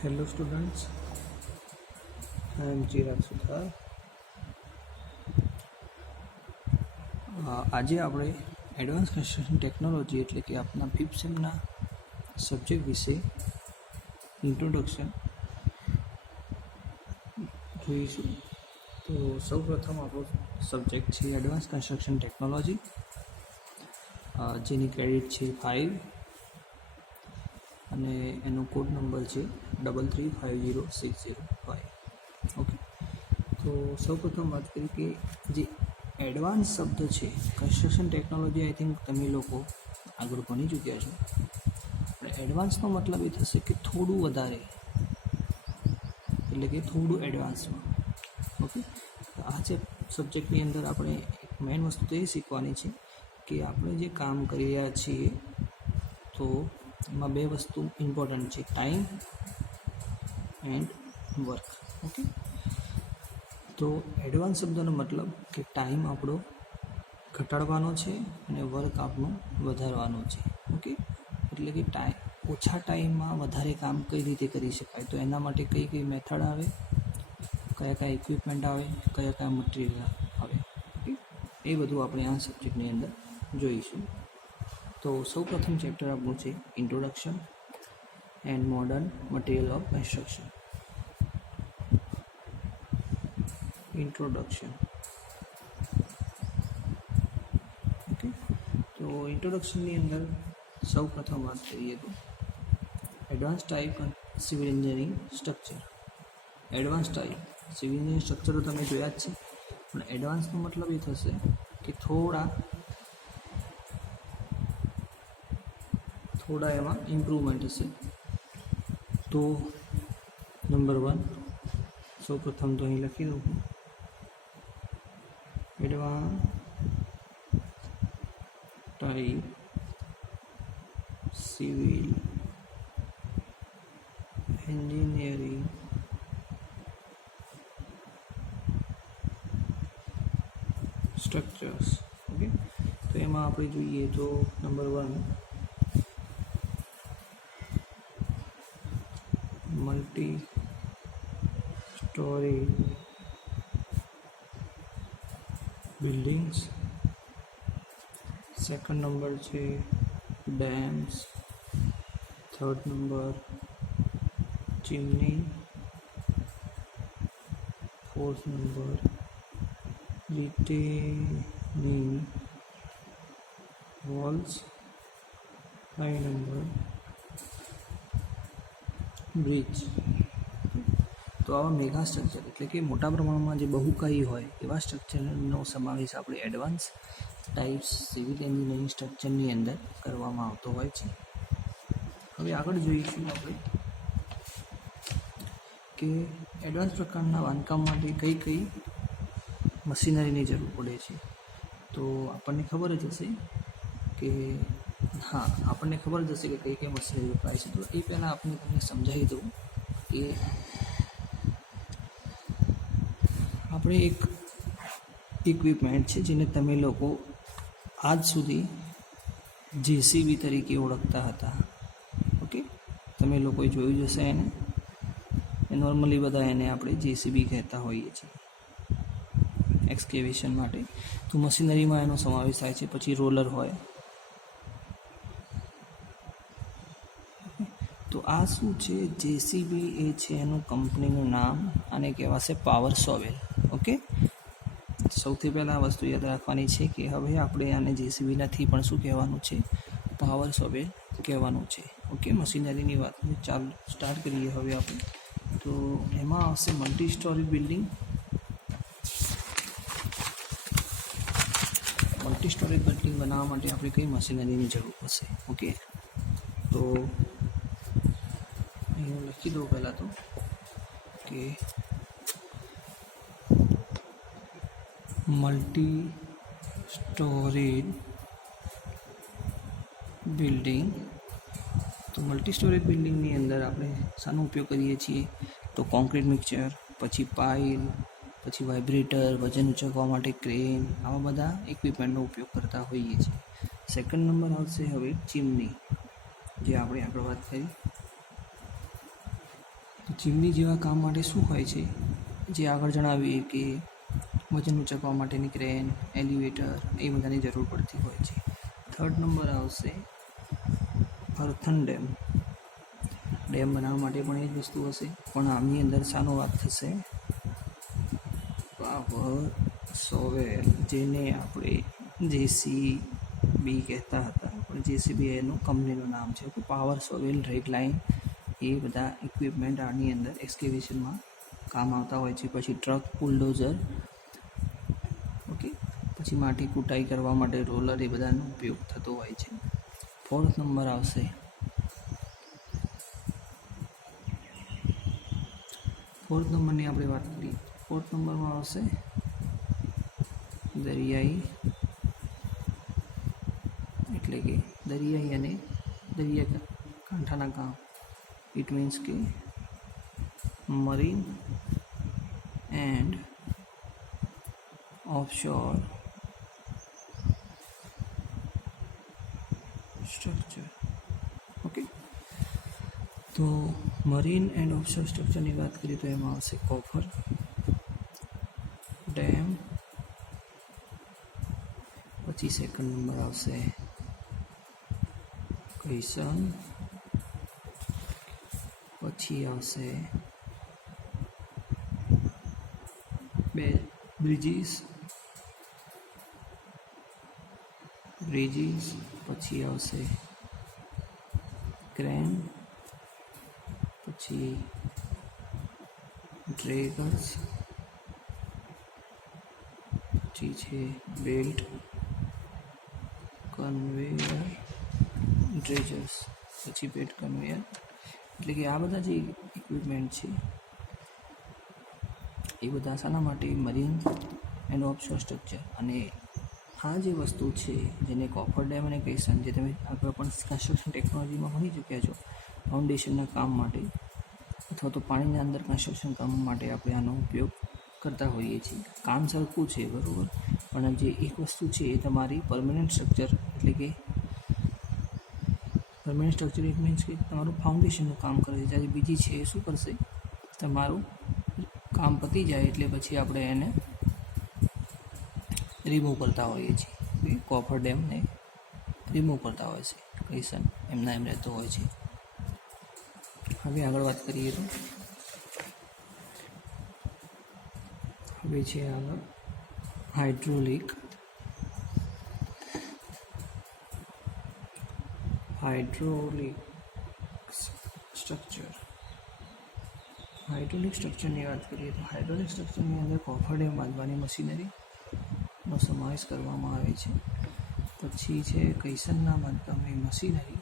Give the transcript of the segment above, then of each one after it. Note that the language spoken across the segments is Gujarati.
Hello students, I am Chirag સુથાર. આજે આપણે એડવાન્સ કન્સ્ટ્રક્શન ટેકનોલોજી એટલે કે આપણા 5th સેમના સબ્જેક્ટ વિશે ઇન્ટ્રોડક્શન જોઈશું. તો સૌપ્રથમ આપણો સબ્જેક્ટ છે એડવાન્સ કન્સ્ટ્રક્શન ટેકનોલોજી, જેની ક્રેડિટ છે 5 અને એનો કોડ નંબર છે 335065. ઓકે, તો સૌપ્રથમ વાત કરીએ કે જે એડવાન્સ શબ્દ છે કન્સ્ટ્રક્શન ટેકનોલોજી, આઈ થિંક તમે લોકો આગળ ભણી ચૂક્યા છો. પણ એડવાન્સનો મતલબ એ થશે કે થોડું વધારે, એટલે કે થોડું એડવાન્સમાં. ઓકે, આ જે સબ્જેક્ટની અંદર આપણે એક મેઇન વસ્તુ તો એ શીખવાની છે કે આપણે જે કામ કરી રહ્યા છીએ તો એમાં બે વસ્તુ ઇમ્પોર્ટન્ટ છે, ટાઈમ એન્ડ વર્ક. ઓકે, તો એડવાન્સ શબ્દનો મતલબ કે ટાઈમ આપણો ઘટાડવાનો છે અને વર્ક આપણું વધારવાનો છે. ઓકે, એટલે કે ઓછા ટાઈમમાં વધારે કામ કઈ રીતે કરી શકાય, તો એના માટે કઈ કઈ મેથડ આવે, કયા ઇક્વિપમેન્ટ આવે, કયા મટીરિયલ આવે. ઓકે, એ બધું આપણે આ સબ્જેક્ટની અંદર જોઈશું. તો સૌપ્રથમ ચેપ્ટર આપણું છે introduction and modern material of construction. Introduction. Okay, તો ઇન્ટ્રોડક્શનની અંદર સૌપ્રથમ વાત કરીએ તો advance type civil engineering structure. Advance type civil engineering structure તો તમે જોયા જ છે, પણ એડવાન્સનો મતલબ એ થશે કે થોડા એમાં ઇમ્પ્રુવમેન્ટ હશે. તો નંબર 1 સૌપ્રથમ તો અહીં લખી દઉં હું, advance type civil engineering structures. Okay, તો એમાં આપણે જોઈએ તો number 1 multi storey buildings. Second number છે dams. Third number chimney. Fourth number retaining walls. 5 number bridge. તો આવા મેગા સ્ટ્રક્ચર એટલે કે મોટા પ્રમાણમાં જે બહુકાઈ હોય એવા સ્ટ્રક્ચરનો સમાવેશ આપણે એડવાન્સ ટાઈપ્સ સિવિલ એન્જિનિયરિંગ સ્ટ્રક્ચરની અંદર કરવામાં આવતો હોય છે. હવે આગળ જોઈશું આપણે કે એડવાન્સ પ્રકારના બાંધકામ માટે કઈ મશીનરીની જરૂર પડે છે. તો આપણને ખબર જ હશે કે કઈ મશીનરી વપરાય છે. તો એ પહેલાં આપણે તમને સમજાવી દઉં કે આપણે એક ઇક્વિપમેન્ટ છે જેને તમે લોકો આજ સુધી જેસીબી તરીકે ઓળખતા હતા. ઓકે, તમે લોકોએ જોયું જ હશે એને. નોર્મલી બધા એને આપણે જેસીબી કહેતા હોઈએ છીએ એક્સકેવેશન માટે. તો મશીનરીમાં એનો સમાવેશ થાય છે. પછી રોલર હોય. તો આ શું છે, જેસીબી એ છે એનું કંપનીનું નામ, અને કહેવાશે પાવર શોવેલ. ઓકે, સૌથી પહેલાં આ વસ્તુ યાદ રાખવાની છે કે હવે આપણે આને જેસીબી નથી પણ શું કહેવાનું છે, પાવર શોવેલ કહેવાનું છે. ઓકે, મશીનરીની વાત ચાલુ સ્ટાર્ટ કરીએ હવે આપણે. તો એમાં આવશે multi story building. Multi story building બનાવવા માટે આપણે કઈ મશીનરીની જરૂર પડશે. ઓકે, તો હું લખી દઉં પહેલાં તો કે મલ્ટી સ્ટોરેજ બિલ્ડિંગ. તો મલ્ટી સ્ટોરેજ બિલ્ડિંગની અંદર આપણે શાનો ઉપયોગ કરીએ છીએ, તો કોન્ક્રીટ મિક્સચર, પછી પાઇલ, પછી વાઇબ્રેટર, વજન ઉચકવા માટે ક્રેન, આવા બધા ઇક્વિપમેન્ટનો ઉપયોગ કરતા હોઈએ છીએ. સેકન્ડ નંબર આવશે હવે ચીમની, જે આપણે આગળ વાત કરી. ચીમની જેવા કામ માટે શું હોય છે, જે આગળ જણાવીએ કે વજન ઉચકવા માટેની ક્રેન, એલિવેટર એ બધાની જરૂર પડતી હોય છે. થર્ડ નંબર આવશે અર્થન ડેમ. ડેમ બનાવવા માટે પણ એ જ વસ્તુ હશે, પણ આમની અંદર શાનો વાત થશે? પાવર સોવેલ, જેને આપણે JCB કહેતા હતા, પણ JCB એનું કંપનીનું નામ છે. પાવર સોવેલ, રેક લાઇન એ બધા ઇક્વિપમેન્ટ આની અંદર એક્સકેવેશનમાં કામ આવતા હોય છે. પછી ટ્રક, બુલડોઝર, ઓકે, પછી માટી કૂટાઈ કરવા માટે રોલર, એ બધાનો ઉપયોગ થતો હોય છે. ફોર્થ નંબર આવશે ફોર્થ નંબરની આપણે વાત કરીએ. ફોર્થ નંબરમાં આવશે દરિયાઈ, એટલે કે દરિયાઈ અને દરિયા કાંઠાના કામ. ઇટ મીન્સ કે marine and offshore structure. Okay, તો મરીન એન્ડ ઓફશોર સ્ટ્રક્ચરની વાત કરીએ તો એમાં આવશે કોફર ડેમ. પછી સેકન્ડ નંબર આવશે કૈસન. પછી આવશે બે બ્રિજીસ. પછી આવશે ક્રેન. પછી ડ્રેગર્સ. પછી છે બેલ્ટ કન્વેયર ડ્રેજર્સ. પછી બેલ્ટ કન્વેયર, એટલે કે આ બધા જે ઇક્વિપમેન્ટ છે એ બધા શાના માટે? Marine and offshore structure. અને આ જે વસ્તુ છે જેને કોફર ડેમ અને કૈસન, જે તમે આગળ પણ કન્સ્ટ્રક્શન ટેકનોલોજીમાં ભણી ચૂક્યા છો, ફાઉન્ડેશનના કામ માટે અથવા તો પાણીના અંદર કન્સ્ટ્રક્શન કામ માટે આપણે આનો ઉપયોગ કરતા હોઈએ છીએ. કામ સરખું છે, બરાબર, પણ જે એક વસ્તુ છે એ તમારી પરમનન્ટ સ્ટ્રક્ચર, એટલે કે પરમનન્ટ સ્ટ્રક્ચર ઇટ મીન્સ કે તમારું ફાઉન્ડેશનનું કામ કરે છે. જ્યારે બીજી છે એ શું કરશે? તમારું કામ પતી જાય એટલે પછી આપણે એને રિમૂવ કરતા હોઈએ છીએ. કોફર ડેમને રિમૂવ કરતા હોય છે, કૈસન એમના એમ રહેતો હોય છે. હવે આગળ વાત કરીએ તો હવે છે આગળ હાઇડ્રોલિક સ્ટ્રક્ચર. હાઇડ્રોલિક સ્ટ્રક્ચરની વાત કરીએ તો હાઇડ્રોલિક સ્ટ્રક્ચરની અંદર કોફર ડેમ બાંધવાની મશીનરીનો સમાવેશ કરવામાં આવે છે. પછી છે કૈસનના બાંધકામની મશીનરી.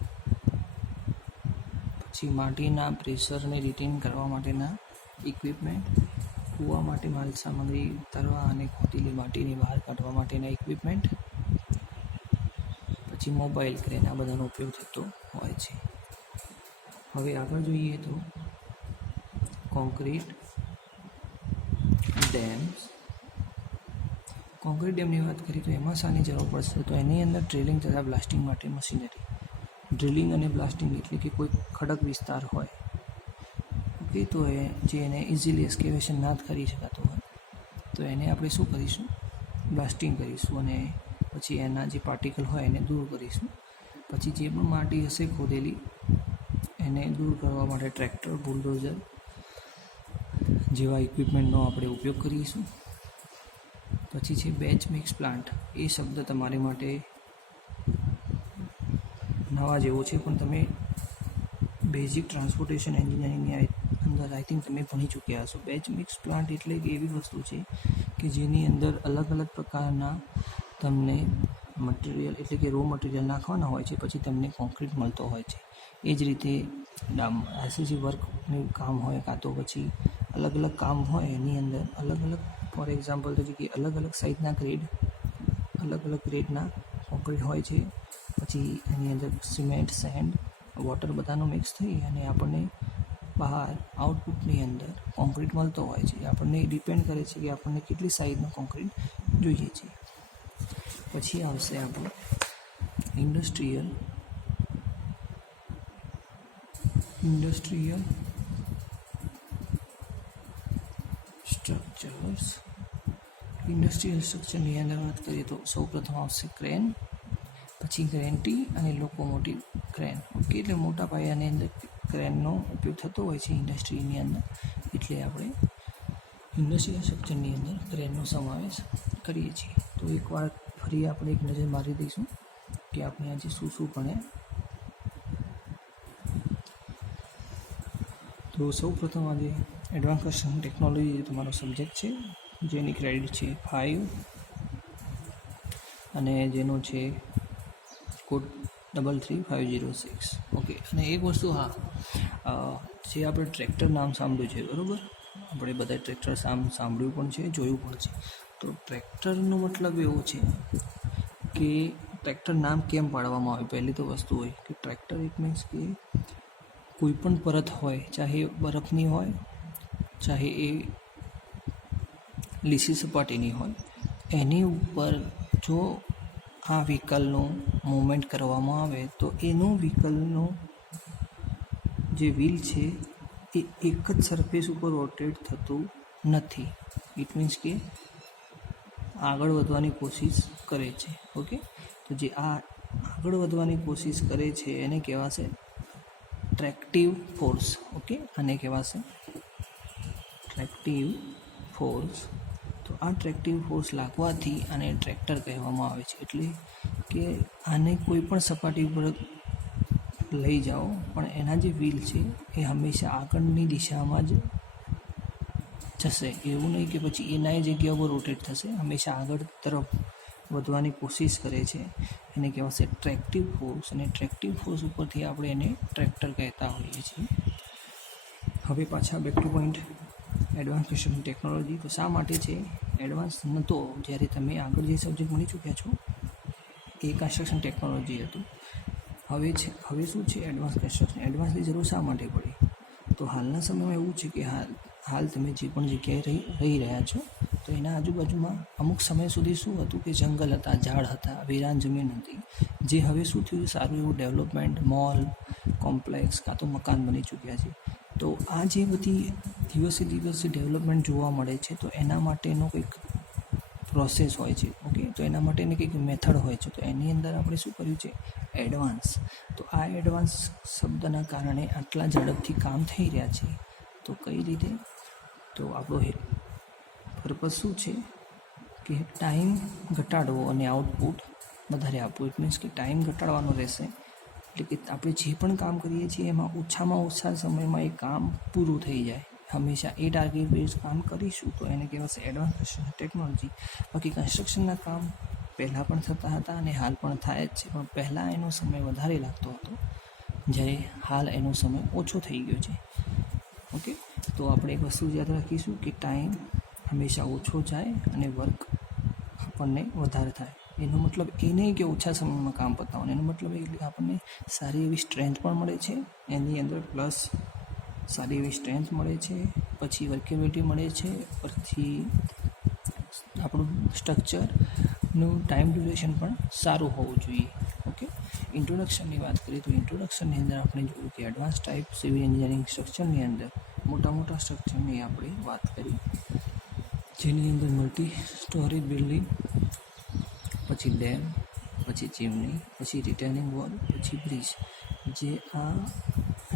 પછી માટીના પ્રેશરને રિટેન કરવા માટેના ઇક્વિપમેન્ટ. કૂવા માટે માલ સામગ્રી ઉતારવા અને ખોદેલી માટીને બહાર કાઢવા માટેના ઇક્વિપમેન્ટ. પછી મોબાઈલ ક્રેન, આ બધાનો ઉપયોગ થતો હોય છે. હવે આગળ જોઈએ તો કોન્ક્રીટ ડેમ્સ. કોન્ક્રીટ ડેમની વાત કરીએ તો એમાં શાની જરૂર પડશે? તો એની અંદર ડ્રિલિંગ તથા બ્લાસ્ટિંગ માટે મશીનરી. ડ્રિલિંગ અને બ્લાસ્ટિંગ એટલે કે કોઈ ખડક વિસ્તાર હોય, ઓકે, તો જે એને ઇઝીલી એક્સકેવેશન ના કરી શકાતો હોય, તો એને આપણે શું કરીશું? બ્લાસ્ટિંગ કરીશું અને પછી એના જે પાર્ટિકલ હોય એને દૂર કરીશું. પછી જે પણ માટી હશે ખોદેલી એને દૂર કરવા માટે ટ્રેક્ટર, બુલડોઝર જેવા ઇક્વિપમેન્ટનો આપણે ઉપયોગ કરીશું. પછી છે બેચ મિક્સ પ્લાન્ટ. એ શબ્દ તમારી માટે નવા જેવો છે, પણ તમે બેઝિક ટ્રાન્સપોર્ટેશન એન્જિનિયરિંગની અંદર આઈ થિંક તમે ભણી ચૂક્યા હશો. બેચ મિક્સ પ્લાન્ટ એટલે કે એવી વસ્તુ છે કે જેની અંદર અલગ અલગ પ્રકારના તમને મટીરિયલ, એટલે કે રો મટીરિયલ નાખવાના હોય છે, પછી તમને કોન્ક્રીટ મળતો હોય છે. એ જ રીતે આરસીસી વર્કનું કામ હોય, કાં તો પછી અલગ અલગ કામ હોય, એની અંદર અલગ અલગ, ફોર એક્ઝામ્પલ તરીકે અલગ અલગ સાઇઝના ગ્રેડ, અલગ અલગ ગ્રેડના કોન્ક્રીટ હોય છે. પછી એની અંદર સિમેન્ટ, સેન્ડ, વોટર બધાનું મિક્સ થઈ અને આપણને બહાર આઉટપુટની અંદર કોન્ક્રીટ મળતો હોય છે. આપણને ડિપેન્ડ કરે છે કે આપણને કેટલી સાઇઝનો કોન્ક્રીટ જોઈએ છે. પછી આવશે આપણું ઇન્ડસ્ટ્રીયલ સ્ટ્રક્ચર્સ. ઇન્ડસ્ટ્રીયલ સ્ટ્રક્ચરની અંદર વાત કરીએ તો સૌપ્રથમ આવશે ક્રેન, પછી ગ્રેન્ટી અને લોકોમોટિવ ક્રેન. ઓકે, એટલે મોટા પાયાની અંદર ક્રેનનો ઉપયોગ થતો હોય છે ઇન્ડસ્ટ્રીની અંદર, એટલે આપણે ઇન્ડસ્ટ્રીયલ સ્ટ્રક્ચરની અંદર ક્રેનનો સમાવેશ કરીએ છીએ. તો એકવાર ફરી આપણે એક નજર મારી દઈશું કે આપણે આજે શું શું ભણ્યા. તો સૌપ્રથમ આજે એડવાન્સ કન્સ્ટ્રક્શન ટેકનોલોજી તમારો સબ્જેક્ટ છે, જેની ક્રેડિટ છે 5 અને જેનો છે કોડ 33506. ઓકે, અને એક વસ્તુ, હા, જે આપણે ટ્રેક્ટર નામ સાંભળ્યું છે, બરાબર, આપણે બધા ટ્રેક્ટર સાંભળ્યું પણ છે, જોયું પણ છે. તો ટ્રેક્ટરનો મતલબ એવો છે કે ટ્રેક્ટર નામ કેમ પાડવામાં આવે. પહેલી તો વસ્તુ હોય કે ટ્રેક્ટર ઇટ મીન્સ કે કોઈ પણ પરત હોય, ચાહે બરફની હોય, ચાહે એ લીસી સપાટીની હોય, એની ઉપર જો આ વ્હીકલનું મૂવમેન્ટ કરવામાં આવે તો એનું વ્હીકલનું જે વ્હીલ છે એ એક જ સરફેસ ઉપર રોટેટ થતું નથી. ઇટ મીન્સ કે આગળ વધવાની કોશિશ કરે છે. ઓકે, તો જે આ આગળ વધવાની કોશિશ કરે છે એને કહેવાશે ટ્રેક્ટિવ ફોર્સ. ઓકે, આને કહેવાશે ટ્રેક્ટિવ ફોર્સ. તો આ ટ્રેક્ટિવ ફોર્સ લાગવાથી આને ટ્રેક્ટર કહેવામાં આવે છે. એટલે કે આને કોઈ પણ સપાટી ઉપર લઈ જાઓ પણ એના જે વ્હીલ છે એ હંમેશા આગળની દિશામાં જ જશે. એવું નહીં કે પછી એના જગ્યા ઉપર રોટેટ થશે, હંમેશા આગળ તરફ વધવાની કોશિશ કરે છે. એને કહેવાશે ટ્રેક્ટિવ ફોર્સ, અને ટ્રેક્ટિવ ફોર્સ ઉપરથી આપણે એને ટ્રેક્ટર કહેતા હોઈએ છીએ. હવે પાછા back to point, advance construction technology. તો શા માટે છે એડવાન્સ નહોતો જ્યારે તમે આગળ જે સબ્જેક્ટ ભણી ચૂક્યા છો એ કન્સ્ટ્રક્શન ટેકનોલોજી હતું. હવે શું છે એડવાન્સ કન્સ્ટ્રક્શન. એડવાન્સની જરૂર શા માટે પડી? તો હાલના સમયમાં એવું છે કે હાલ તમે જે પણ જગ્યાએ રહી રહ્યા છો તો એના આજુબાજુમાં અમુક સમય સુધી શું હતું કે જંગલ હતા, ઝાડ હતા, વિરાન જમીન હતી, જે હવે શું થયું, સારું એવું ડેવલપમેન્ટ, મોલ, કોમ્પ્લેક્સ કાં તો મકાન બની ચૂક્યા છે. તો આ જે બધી દિવસે ડેવલપમેન્ટ જોવા મળે છે તો એના માટેનો કંઈક પ્રોસેસ હોય છે. ઓકે, તો એના માટેની કંઈક મેથડ હોય છે. તો એની અંદર આપણે શું કર્યું છે એડવાન્સ. તો આ એડવાન્સ શબ્દના કારણે આટલા ઝડપથી કામ થઈ રહ્યા છે. તો કઈ રીતે? તો આપણો પર્પઝ શું છે કે ટાઈમ ઘટાડવો અને આઉટપુટ વધારે આપવું. ઇટ મીન્સ કે ટાઈમ ઘટાડવાનો રહેશે, એટલે કે આપણે જે પણ કામ કરીએ છીએ એમાં ઓછામાં ઓછા સમયમાં એ કામ પૂરું થઈ જાય. હંમેશા એ ટાર્ગેટ બેઝ કામ કરીશું તો એને કહેવાશે એડવાન્સ કન્સ્ટ્રક્શન ટેકનોલોજી. બાકી કન્સ્ટ્રક્શનના કામ પહેલાં પણ થતા હતા અને હાલ પણ થાય જ છે, પણ પહેલાં એનો સમય વધારે લાગતો હતો, જ્યારે હાલ એનો સમય ઓછો થઈ ગયો છે. ઓકે, તો આપણે એક વસ્તુ યાદ રાખીશું કે ટાઈમ હંમેશા ઓછો જાય અને વર્ક આપણને વધારે થાય. એનો મતલબ એ નહીં કે ઓછા સમયમાં કામ પતાવવાનું, એનો મતલબ એ કે આપણને સારી એવી સ્ટ્રેન્થ પણ મળે છે એની અંદર, પ્લસ સારી એવી સ્ટ્રેન્થ મળે છે, પછી વર્કેબિલિટી મળે છે, પછી આપણું સ્ટ્રક્ચરનું ટાઈમ ડ્યુરેશન પણ સારું હોવું જોઈએ. ઓકે, ઇન્ટ્રોડક્શનની વાત કરીએ તો ઇન્ટ્રોડક્શનની અંદર આપણે જોયું કે એડવાન્સ ટાઈપ સિવિલ એન્જિનિયરિંગ સ્ટ્રક્ચરની અંદર મોટા સ્ટ્રક્ચરની આપણે વાત કરી, જેની અંદર મલ્ટી સ્ટોરેજ બિલ્ડિંગ, પછી ડેમ, પછી ચીમની, પછી રિટેનિંગ વોલ, પછી બ્રિજ. જે આ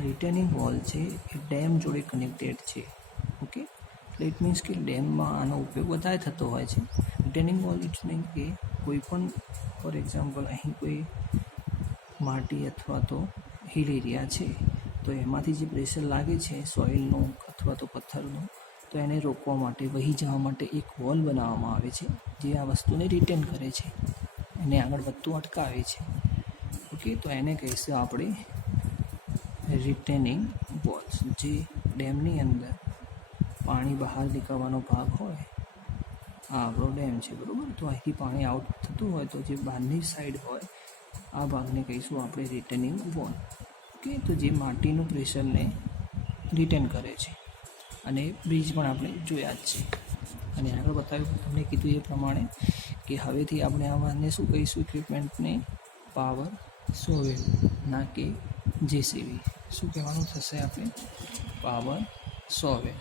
રિટેનિંગ વોલ છે એ ડેમ જોડે કનેક્ટેડ છે. ઓકે, એટલે ઇટ મીન્સ કે ડેમમાં આનો ઉપયોગ વધારે થતો હોય છે. રિટેનિંગ વોલ ઇટ મીન્સ કે કોઈ પણ, ફોર એક્ઝામ્પલ, અહીં કોઈ માટી અથવા તો હિલ એરિયા છે તો એમાંથી જે પ્રેશર લાગે છે સોઇલનું અથવા તો પથ્થરનું, તો એને રોકવા માટે, વહી જવા માટે એક વોલ બનાવવામાં આવે છે જે આ વસ્તુને રિટેન કરે છે, એને આગળ વધતું અટકાવે છે. ઓકે, તો એને કહીશું આપણે રિટેનિંગ વોલ્સ. જે ડેમની અંદર પાણી બહાર નીકળવાનો ભાગ હોય, આ આપણો ડેમ છે, બરાબર, તો અહીંથી પાણી આઉટ થતું હોય તો જે બહારની સાઈડ હોય આ ભાગને કહીશું આપણે રિટેનિંગ વોલ. ઓકે, તો જે માટીનું પ્રેશરને રિટેન કરે છે. અને બ્રિજ પણ આપણે જોયા જ છે. અને આગળ બતાવ્યું, તમને કીધું એ પ્રમાણે કે હવેથી આપણે આમાંને શું કહીશું ઇક્વિપમેન્ટને? પાવર સોવેલ, ના કે જેસીબી. શું કહેવાનું થશે આપણે? Power shovel.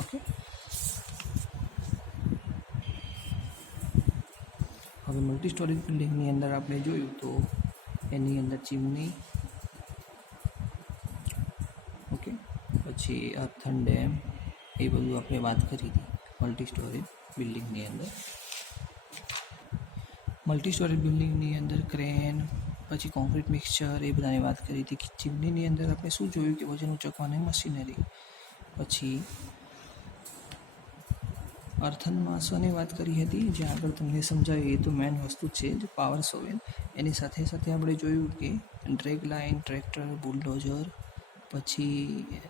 ઓકે, હવે મલ્ટી સ્ટોરેજ બિલ્ડિંગની અંદર આપણે જોયું તો એની અંદર ચીમની, ઓકે, પછી અર્થન ડેમ, એ બધું આપણે વાત કરી હતી મલ્ટી સ્ટોરેજ બિલ્ડિંગની અંદર. મલ્ટી સ્ટોરેજ બિલ્ડિંગની અંદર ક્રેન, પછી કોન્ક્રીટ મિક્સચર, એ બધાની વાત કરી હતી. ચીમનીની અંદર આપણે શું જોયું કે વજન ઉંચકવાની મશીનરી. પછી અર્થન માસોની વાત કરી હતી, જે આગળ તમને સમજાવી. એ તો મેન વસ્તુ છે જે પાવર સોવેલ. એની સાથે સાથે આપણે જોયું કે ડ્રેગ લાઇન, ટ્રેક્ટર, બુલડોઝર, પછી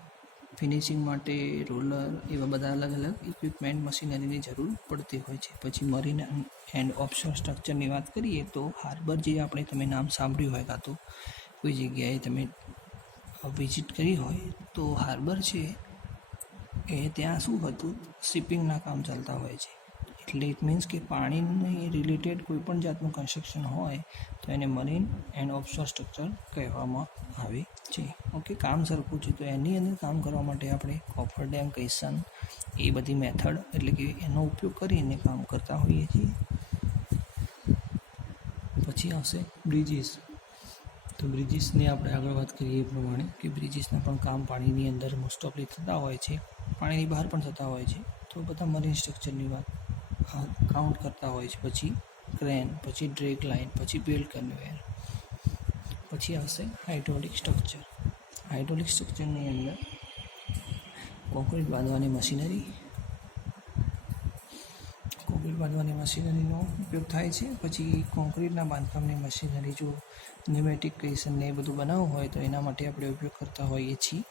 ફિનિશિંગ માટે રોલર, એવા બધા અલગ અલગ ઇક્વિપમેન્ટ મશીનરીની જરૂર પડતી હોય છે. પછી મરીન એન્ડ ઓફશોર સ્ટ્રક્ચરની વાત કરીએ તો હાર્બર, જે આપણે તમે નામ સાંભળ્યું હોય કાં તો કોઈ જગ્યાએ તમે વિઝિટ કરી હોય તો હાર્બર છે એ ત્યાં શું હતું, શિપિંગના કામ ચાલતા હોય છે. એટલે ઇટ મીન્સ કે પાણીની રિલેટેડ કોઈ પણ જાતનું કન્સ્ટ્રક્શન હોય તો એને મરીન એન્ડ ઓફશોર સ્ટ્રક્ચર કહેવામાં આવે છે. ઓકે, કામ સરખું છે. તો એની અંદર કામ કરવા માટે આપણે કોફર ડેમ, કૈસન, એ બધી મેથડ એટલે કે એનો ઉપયોગ કરીને કામ કરતા હોઈએ છીએ. પછી આવશે બ્રિજીસ. તો બ્રિજીસની આપણે આગળ વાત કરીએ એ પ્રમાણે કે બ્રિજીસના પણ કામ પાણીની અંદર મોસ્ટ ઓફલી થતા હોય છે, પાણીની બહાર પણ થતા હોય છે. તો બધા મરીન સ્ટ્રક્ચરની વાત કાઉન્ટ કરતા હોય છે. પછી ક્રેન, પછી ડ્રેગ લાઇન, પછી બેલ્ટ કન્વેયર. પછી આવશે હાઇડ્રોલિક સ્ટ્રક્ચર. હાઇડ્રોલિક સ્ટ્રક્ચરની અંદર કોન્ક્રીટ બાંધવાની મશીનરી, કોન્ક્રીટ બાંધવાની મશીનરીનો ઉપયોગ થાય છે. પછી કોન્ક્રીટના બાંધકામની મશીનરી, જો ન્યુમેટિક કૈસનને એ બધું બનાવવું હોય તો એના માટે આપણે ઉપયોગ કરતા હોઈએ છીએ.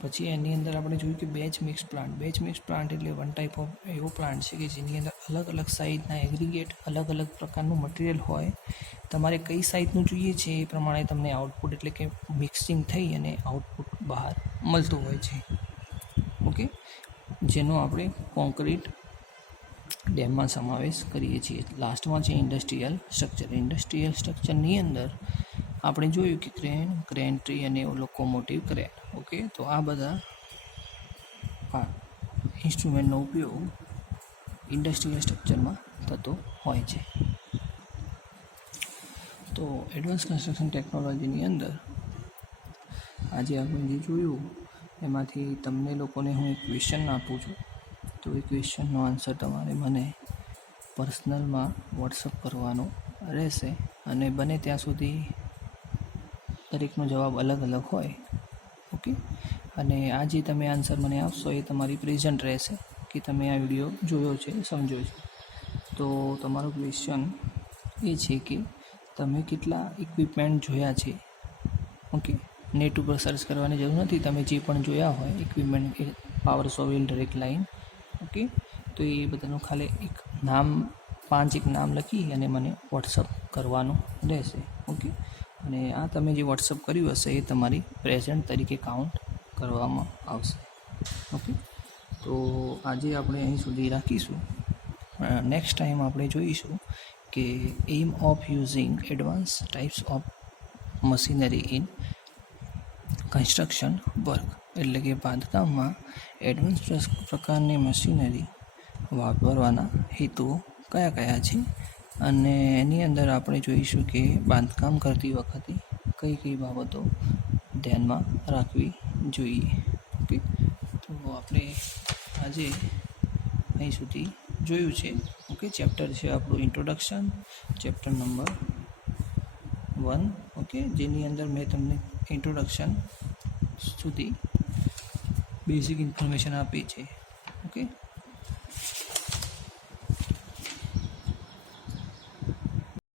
પછી એની અંદર આપણે જોયું કે batch mix plant. Batch mix plant એટલે વન ટાઈપ ઓફ એવો પ્લાન્ટ છે કે જેની અંદર અલગ અલગ સાઇઝના એગ્રીગેટ, અલગ અલગ પ્રકારનું મટીરિયલ હોય. તમારે કઈ સાઇઝનું જોઈએ છે એ પ્રમાણે તમને આઉટપુટ એટલે કે મિક્સિંગ થઈ અને આઉટપુટ બહાર મળતું હોય છે. ઓકે, જેનો આપણે કોન્ક્રીટ ડેમમાં સમાવેશ કરીએ છીએ. લાસ્ટમાં છે ઇન્ડસ્ટ્રીયલ સ્ટ્રક્ચર. ઇન્ડસ્ટ્રીયલ સ્ટ્રક્ચરની અંદર આપણે જોયું કે ક્રેન, ક્રેન ટ્રી અને લોકોમોટિવ ક્રેન. ઓકે, તો આ બધા ઇન્સ્ટ્રુમેન્ટનો ઉપયોગ ઇન્ડસ્ટ્રીયલ સ્ટ્રક્ચરમાં થતો હોય છે. તો એડવાન્સ કન્સ્ટ્રક્શન ટેકનોલોજીની અંદર આજે આપણે જે જોયું એમાંથી તમને લોકોને હું એક ક્વેશ્ચન આપું છું. તો એ ક્વેશ્ચનનો આન્સર તમારે મને પર્સનલમાં વોટ્સઅપ કરવાનો રહેશે. અને બને ત્યાં સુધી દરેકનો જવાબ અલગ અલગ હોય. ઓકે, અને આ જે તમે આન્સર મને આપશો એ તમારી પ્રેઝન્ટ રહેશે કે તમે આ વિડીયો જોયો છે, સમજો છો. તો તમારો ક્વેશ્ચન એ છે કે તમે કેટલા ઇક્વિપમેન્ટ જોયા છે. ઓકે, નેટ ઉપર સર્ચ કરવાની જરૂર નથી. તમે જે પણ જોયા હોય equipment, power shovel, drag line, okay, તો એ બધાનું ખાલી એક નામ, 5 નામ લખી અને મને વોટ્સઅપ કરવાનું રહેશે. ઓકે, અને આ તમે જે વોટ્સઅપ કર્યું હશે એ તમારી પ્રેઝન્ટ તરીકે કાઉન્ટ કરવામાં આવશે. ઓકે, તો આજે આપણે અહીં સુધી રાખીશું. નેક્સ્ટ ટાઈમ આપણે જોઈશું કે aim of using advance types of machinery in construction work. એટલે કે બાંધકામમાં એડવાન્સ પ્રકારની મશીનરી વાપરવાના હેતુઓ કયા કયા છે, અને એની અંદર આપણે જોઈશું કે બાંધકામ કરતી વખતે કઈ કઈ બાબતો ધ્યાનમાં રાખવી જોઈએ. ઓકે, તો આપણે આજે અહીં સુધી જોયું છે. ઓકે, ચેપ્ટર છે આપણું ઇન્ટ્રોડક્શન, ચેપ્ટર નંબર 1. ઓકે, જેની અંદર મેં તમને ઇન્ટ્રોડક્શન સુધી બેઝિક ઇન્ફોર્મેશન આપી છે. ઓકે.